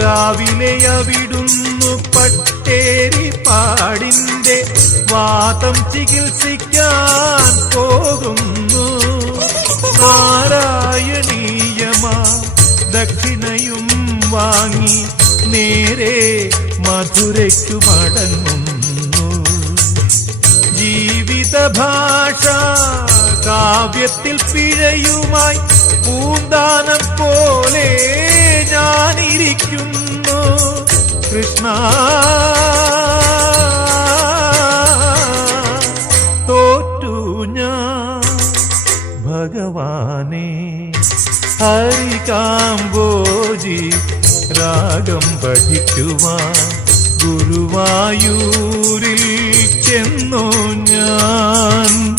രാവിലെ അവിടുന്നു പട്ടേരിപ്പാടിന്റെ വാതം ചികിത്സിക്കാൻ പോകുന്നു. നാരായണീയമാ ദക്ഷിണയും വാങ്ങി നേരെ മധുരയ്ക്കു മടങ്ങുന്നു. ജീവിത ഭാഷ കാവ്യത്തിൽ പിഴയുമായി പൂന്താനം പോലെ ഞാനിരിക്കുന്നു. കൃഷ്ണ തോറ്റു ഞാൻ ഭഗവാനെ. ഹരികാംബോജി രാഗം പഠിക്കുവാൻ ഗുരുവായൂരിൽ ചെന്നു ഞാൻ.